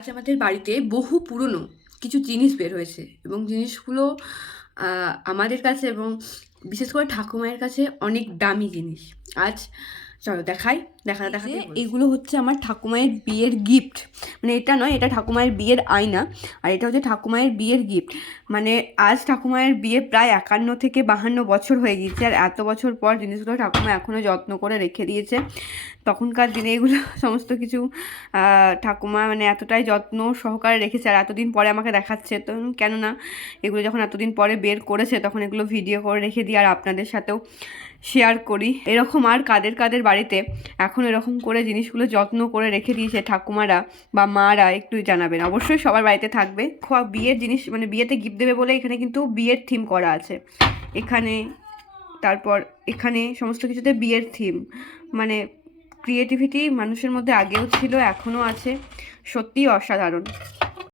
আজ আমাদের বাড়িতে বহু পুরনো কিছু জিনিস বের হয়েছে এবং জিনিসগুলো আমাদের কাছে এবং বিশেষ করে ঠাকুমায়ের কাছে অনেক দামি জিনিস। আজ চলো দেখাই। দেখাতে এগুলো হচ্ছে আমার ঠাকুমায়ের বিয়ের গিফট। মানে এটা নয়, এটা ঠাকুমায়ের বিয়ের আয়না, আর এটা হচ্ছে ঠাকুমায়ের বিয়ের গিফট। মানে আজ ঠাকুমায়ের বিয়ে প্রায় 51 থেকে 52 বছর হয়ে গিয়েছে, আর এত বছর পর জিনিসগুলো ঠাকুমা এখনও যত্ন করে রেখে দিয়েছে। তখনকার দিনে এগুলো সমস্ত কিছু ঠাকুমা মানে এতটাই যত্ন সহকারে রেখেছে, আর এতদিন পরে আমাকে দেখাচ্ছে। তো কেননা এগুলো যখন এতদিন পরে বের করেছে তখন এগুলো ভিডিও করে রেখে দিই আর আপনাদের সাথেও শেয়ার করি। এরকম আর কাদের কাদের বাড়িতে এখন এরকম করে জিনিসগুলো যত্ন করে রেখে দিয়েছে ঠাকুমারা বা মারা, একটু জানাবেন। অবশ্যই সবার বাড়িতে থাকবে। বিয়ের জিনিস মানে বিয়েতে গিফট দেবে বলে এখানে কিন্তু বিয়ের থিম করা আছে। এখানে তারপর এখানে সমস্ত কিছুতে বিয়ের থিম। মানে ক্রিয়েটিভিটি মানুষের মধ্যে আগেও ছিল, এখনও আছে। সত্যিই অসাধারণ।